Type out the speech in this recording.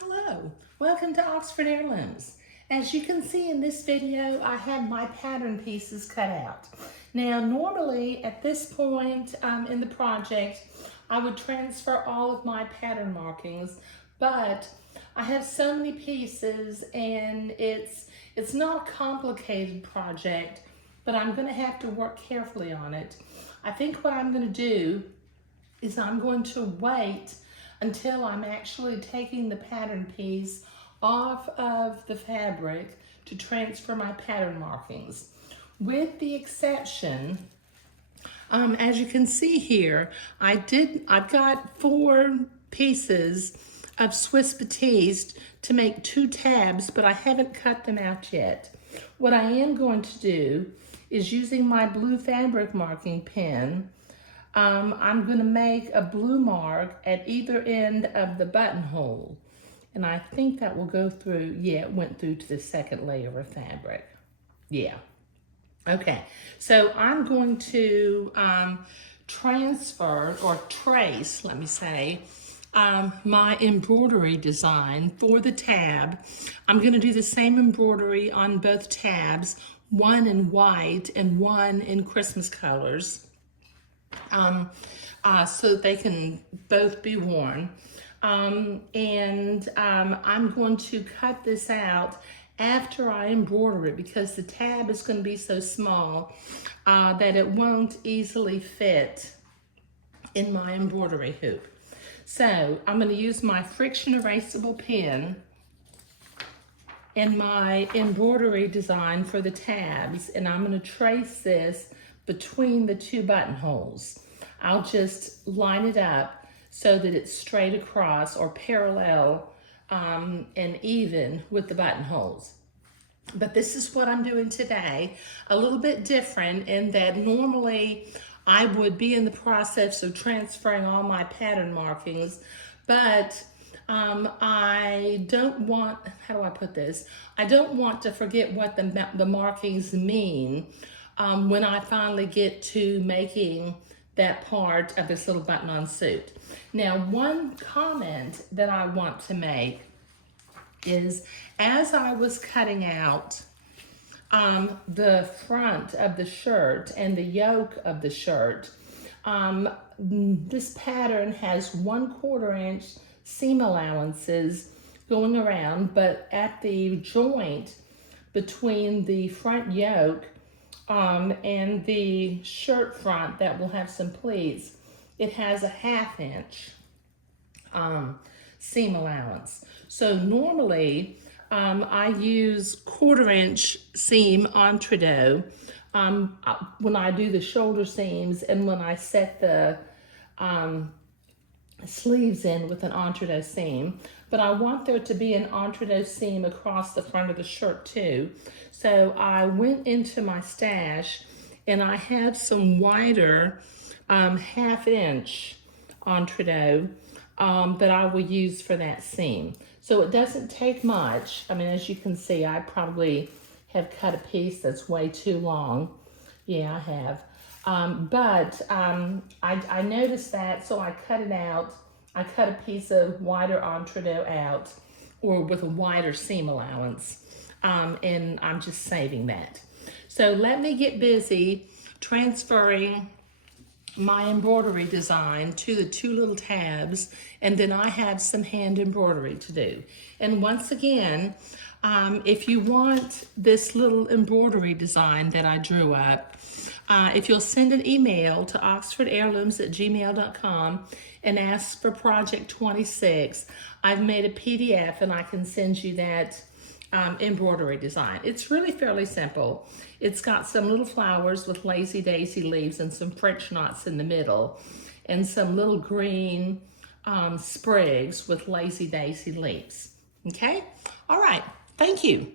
Hello, welcome to Oxford Heirlooms. As you can see in this video, I have my pattern pieces cut out. Now, normally at this point in the project, I would transfer all of my pattern markings, but I have so many pieces and it's not a complicated project, but I'm gonna have to work carefully on it. I think what I'm gonna do is I'm going to wait until I'm actually taking the pattern piece off of the fabric to transfer my pattern markings. With the exception, as you can see here, I've got 4 pieces of Swiss batiste to make 2 tabs, but I haven't cut them out yet. What I am going to do is, using my blue fabric marking pen, I'm going to make a blue mark at either end of the buttonhole. And I think that will go through, yeah, it went through to the second layer of fabric. Yeah. Okay, so I'm going to transfer or trace, let me say, my embroidery design for the tab. I'm going to do the same embroidery on both tabs, one in white and one in Christmas colors. So that they can both be worn. I'm going to cut this out after I embroider it, because the tab is going to be so small that it won't easily fit in my embroidery hoop. So I'm going to use my friction erasable pen in my embroidery design for the tabs, and I'm going to trace this between the 2 buttonholes. I'll just line it up so that it's straight across or parallel and even with the buttonholes. But this is what I'm doing today. A little bit different in that normally I would be in the process of transferring all my pattern markings, but I don't want, how do I put this? I don't want to forget what the markings mean when I finally get to making that part of this little button-on suit. Now, one comment that I want to make is, as I was cutting out the front of the shirt and the yoke of the shirt, this pattern has 1/4 inch seam allowances going around, but at the joint between the front yoke and the shirt front that will have some pleats, it has a 1/2 inch seam allowance. So normally I use 1/4 inch seam entredeaux when I do the shoulder seams and when I set the sleeves in with an entredeaux seam, but I want there to be an entredeaux seam across the front of the shirt too. So I went into my stash and I have some wider 1/2 inch entredeaux that I will use for that seam. So it doesn't take much. I mean, as you can see, I probably have cut a piece that's way too long. Yeah, I have. I noticed that, so I cut it out. I cut a piece of wider entredeaux out, or with a wider seam allowance, and I'm just saving that. So let me get busy transferring my embroidery design to the 2 little tabs, and then I have some hand embroidery to do. And once again, if you want this little embroidery design that I drew up, if you'll send an email to oxfordheirlooms@gmail.com and ask for Project 26, I've made a PDF and I can send you that embroidery design. It's really fairly simple. It's got some little flowers with lazy daisy leaves and some French knots in the middle, and some little green sprigs with lazy daisy leaves. Okay? All right. Thank you.